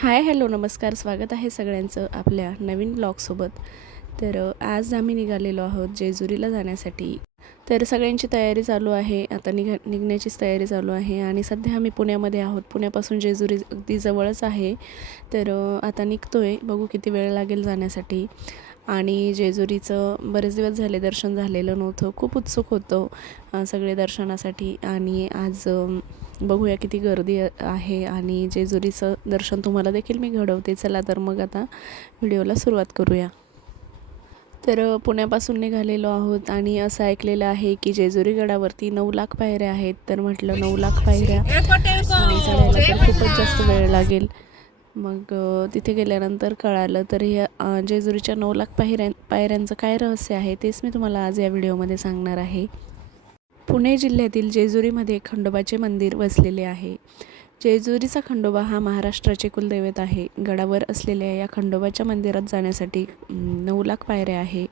Hi hello नमस्कार. स्वागत आहे सगळ्यांचं आपल्या नवीन ब्लॉगसोबत. तर आज आम्ही निघालेलो आहोत जेजुरीला जाण्यासाठी. तर सगळ्यांची तयारी चालू आहे. आता निघा निघण्याचीच तयारी चालू आहे आणि सध्या आम्ही पुण्यामध्ये आहोत. पुण्यापासून जेजुरी अगदी जवळच आहे. तर आता निघतो आहे बघू किती वेळ लागेल जाण्यासाठी. आणि जेजुरीचं बरेच दिवस झाले दर्शन झालेलं नव्हतं. खूप उत्सुक होतो सगळे दर्शनासाठी. आणि आज बघूया किती गर्दी आहे आणि जेजुरीचं दर्शन तुम्हाला देखील मी घडवते. चला तर मग आता व्हिडिओला सुरुवात करूया. तर पुण्यापासून निघालेलो आहोत आणि असं ऐकलेलं आहे की जेजुरी गडावरती नऊ लाख पायऱ्या आहेत. तर म्हटलं नऊ लाख पायऱ्या आणि चढायला तर खूपच जास्त वेळ लागेल. मग तिथे गेल्यानंतर कळालं तर हे जेजुरीच्या नऊ लाख पायऱ्या पायऱ्यांचं काय रहस्य आहे तेच मी तुम्हाला आज या व्हिडिओमध्ये सांगणार आहे. पुणे जिल्ह्यातील जेजुरीमध्ये खंडोबाचे मंदिर वसलेले आहे. जेजुरीचा खंडोबा हा महाराष्ट्राचे कुलदैवत आहे. गडावर असलेल्या या खंडोबाच्या मंदिरात जाण्यासाठी नऊ लाख पायऱ्या आहे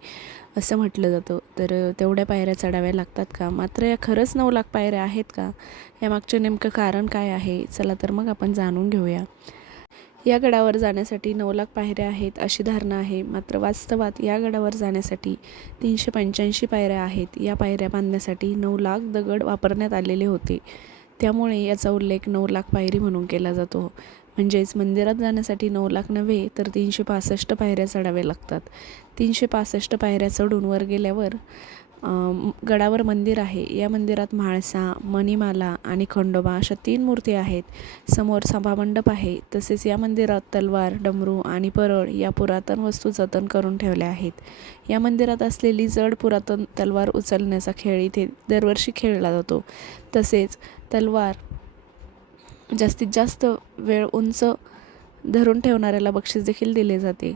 असं म्हटलं जातं. तर तेवढ्या पायऱ्या चढाव्या लागतात का? मात्र या खरंच नऊ लाख पायऱ्या आहेत का? यामागचं नेमकं कारण काय आहे? चला तर मग आपण जाणून घेऊया. या गडावर जाण्यासाठी नऊ लाख पायऱ्या आहेत अशी धारणा आहे. मात्र वास्तवात या गडावर जाण्यासाठी तीनशे पंच्याऐंशी पायऱ्या आहेत. या पायऱ्या बांधण्यासाठी नऊ लाख दगड वापरण्यात आलेले होते. त्यामुळे याचा उल्लेख नऊ लाख पायरी म्हणून केला जातो. म्हणजेच मंदिरात जाण्यासाठी नऊ लाख नव्हे तर तीनशे पासष्ट पायऱ्या चढाव्या लागतात. तीनशे पासष्ट पायऱ्या चढून वर गेल्यावर गडावर मंदिर आहे. या मंदिरात म्हाळसा मणिमाला आणि खंडोबा अशा तीन मूर्ती आहेत. समोर सभामंडप आहे. तसेच या मंदिरात तलवार डमरू आणि परळ या पुरातन वस्तू जतन करून ठेवल्या आहेत. या मंदिरात असलेली जड पुरातन तलवार उचलण्याचा खेळ इथे दरवर्षी खेळला जातो. तसेच तलवार जास्तीत जास्त वेळ उंच धरून ठेवणाऱ्याला बक्षीस देखील दिले जाते.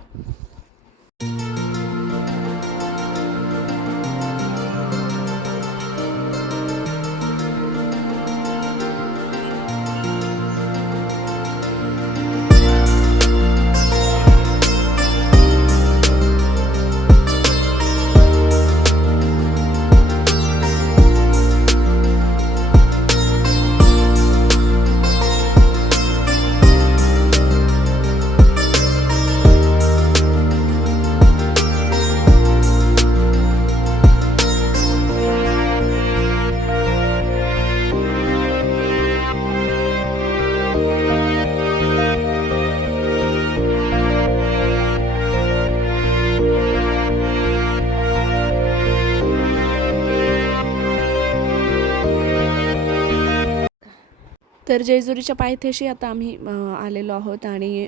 तर जेजुरीच्या पायथ्याशी आता आम्ही आलेलो आहोत आणि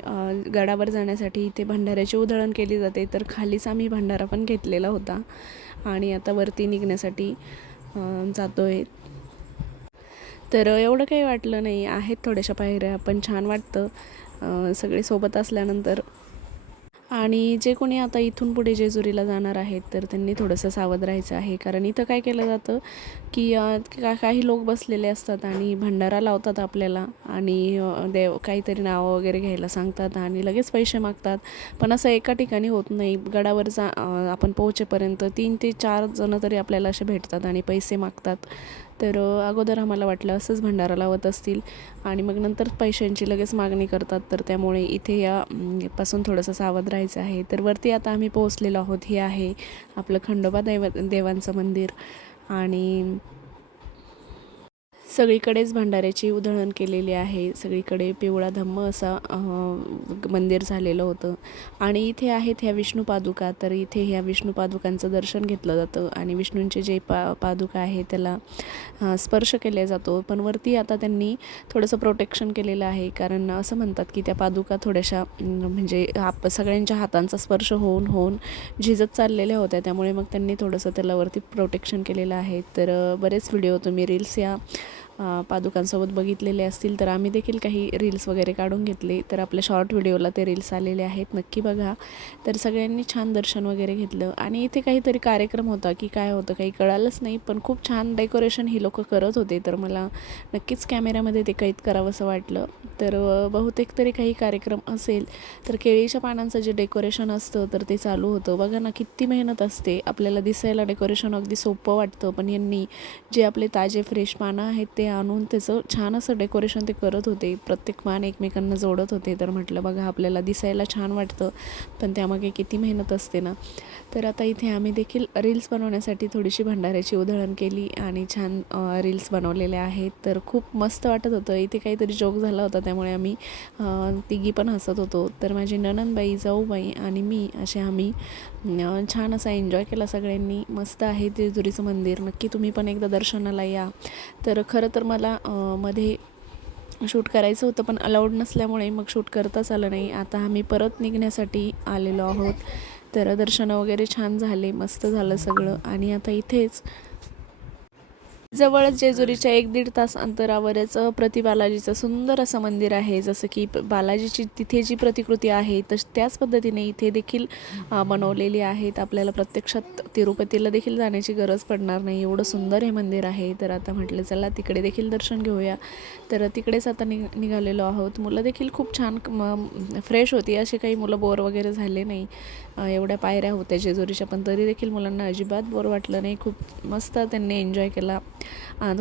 गडावर जाण्यासाठी इथे भंडाऱ्याची उधळण केली जाते. तर खालीच आम्ही भंडारा पण घेतलेला होता आणि आता वरती निघण्यासाठी जातो जातोय. तर एवढं काही वाटलं नाही. आहेत थोड्याशा पायऱ्या पण छान वाटतं. सगळे सोबत असल्यानंतर आणि जे कोणी आता इथून पुढे जेजुरीला जाणार आहेत तर त्यांनी थोडंसं सावध राहायचं आहे. कारण इथं काय केलं जातं की का काही लोक बसलेले असतात आणि भंडारा लावतात आपल्याला आणि देव काहीतरी नावं वगैरे घ्यायला सांगतात आणि लगेच पैसे मागतात. पण असं एका ठिकाणी होत नाही. गडावर जा आपण पोहोचेपर्यंत तीन ते चार जणं तरी आपल्याला असे भेटतात आणि पैसे मागतात. तर अगोदर आम्हाला वाटलं असंच भंडारा लावत असतील आणि मग नंतर पैशांची लगेच मागणी करतात. तर त्यामुळे इथे या पासून थोडंसं सावध राहायचं आहे. तर वरती आता आम्ही पोहोचलेलो आहोत. हे आहे आपलं खंडोबा दैव देवांचं मंदिर आणि सगळीकडेच भंडाऱ्याची उधळण केलेली आहे. सगळीकडे पिवळा धम्म असा मंदिर झालेलं होतं. आणि इथे आहेत ह्या विष्णू पादुका. तर इथे ह्या विष्णू पादुकांचं दर्शन घेतलं जातं आणि विष्णूंचे जे पा पादुका आहे त्याला स्पर्श केला जातो. पण वरती आता त्यांनी थोडंसं प्रोटेक्शन केलेलं आहे. कारण असं म्हणतात की त्या पादुका थोड्याशा म्हणजे आप सगळ्यांच्या हातांचा स्पर्श होऊन होऊन झिजत चाललेल्या होत्या. त्यामुळे मग त्यांनी थोडंसं त्याला वरती प्रोटेक्शन केलेलं आहे. तर बरेच व्हिडिओ तुम्ही रील्स या पादुकांसोबत बघितलेले असतील तर आम्ही देखील काही रील्स वगैरे काढून घेतले. तर आपल्या शॉर्ट व्हिडिओला ते रील्स आलेले आहेत नक्की बघा. तर सगळ्यांनी छान दर्शन वगैरे घेतलं. आणि इथे काहीतरी कार्यक्रम होता की काय होतं काही कळालंच नाही पण खूप छान डेकोरेशन ही लोकं करत होते. तर मला नक्कीच कॅमेऱ्यामध्ये ते कैद करावंसं वाटलं. तर बहुतेक तरी काही कार्यक्रम असेल तर केळीच्या पानांचं जे डेकोरेशन असतं तर ते चालू होतं. बघा ना किती मेहनत असते. आपल्याला दिसायला डेकोरेशन अगदी सोपं वाटतं पण यांनी जे आपले ताजे फ्रेश पानं आहेत ते ते आणून त्याचं छान असं डेकोरेशन ते करत होते. प्रत्येक मान एकमेकांना जोडत होते. तर म्हटलं बघा आपल्याला दिसायला छान वाटतं पण त्यामागे किती मेहनत असते ना. तर आता इथे आम्ही देखील रील्स बनवण्यासाठी थोडीशी भंडाऱ्याची उधळण केली आणि छान रील्स बनवलेले आहेत. तर खूप मस्त वाटत होतं. इथे काहीतरी जोक झाला होता त्यामुळे आम्ही तिघी पण हसत होतो. तर माझी ननंदबाई जाऊबाई आणि मी असे आम्ही छान असा एन्जॉय केला सगळ्यांनी. मस्त आहे जेजुरीचं मंदिर. नक्की तुम्ही पण एकदा दर्शनाला या. तर खरं तर मला मध्ये शूट करायचं होतं पण अलाउड नसल्यामुळे मग शूट करताच आलं नाही. आता आम्ही परत निघण्यासाठी आलेलो आहोत. तर दर्शनं वगैरे छान झाले मस्त झालं सगळं. आणि आता इथेच जवळच जेजुरीच्या एक दीड तास अंतरावरच प्रतिबालाजीचं प्रति बालाजीचं सुंदर असं मंदिर आहे. जसं की बालाजीची तिथे जी प्रतिकृती आहे तश त्याच पद्धतीने इथे देखील बनवलेली आहेत. आपल्याला प्रत्यक्षात तिरुपतीला देखील जाण्याची गरज पडणार नाही. एवढं सुंदर हे मंदिर आहे. तर आता म्हटलं चला तिकडे देखील दर्शन घेऊया. तर तिकडेच आता निघ निघालेलो आहोत. मुलं देखील खूप छान फ्रेश होती. अशी काही मुलं बोर वगैरे झाले नाही. एवढ्या पायऱ्या होत्या जेजुरीच्या. पण तरी देखील मुलांना अजिबात बोर वाटलं नाही. खूप मस्त त्यांनी एन्जॉय केला.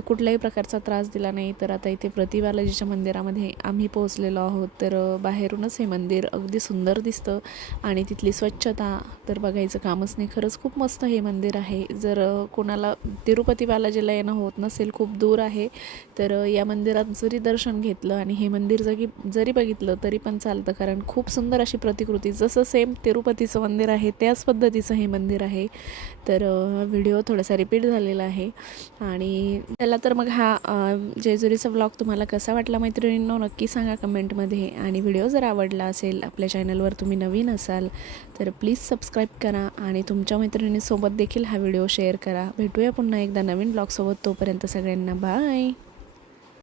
कुठल्याही प्रकारचा त्रास दिला नाही. तर आता इथे प्रतिबालाजीच्या मंदिरामध्ये आम्ही पोहोचलेलो आहोत. तर बाहेरूनच हे मंदिर अगदी सुंदर दिसतं आणि तिथली स्वच्छता. तर बघायचं कामच नाही खरंच खूप मस्त हे मंदिर आहे. जर कोणाला तिरुपती बालाजीला येणं होत नसेल खूप दूर आहे तर या मंदिरात जरी दर्शन घेतलं आणि हे मंदिर जरी जरी बघितलं तरी पण चालतं. कारण खूप सुंदर अशी प्रतिकृती जसं सेम तिरुपतीचं मंदिर आहे त्याच पद्धतीचं हे मंदिर आहे. तर व्हिडिओ थोडासा रिपीट झालेला आहे. आणि त्याला तर मग हा जेजुरीचा ब्लॉग तुम्हाला कसा वाटला मैत्रिणींनो नक्की सांगा कमेंटमध्ये. आणि व्हिडिओ जर आवडला असेल आपल्या चॅनलवर तुम्ही नवीन असाल तर प्लीज सबस्क्राईब करा आणि तुमच्या मैत्रिणींसोबत देखील हा व्हिडिओ शेअर करा. भेटूया पुन्हा एकदा नवीन ब्लॉगसोबत तोपर्यंत सगळ्यांना बाय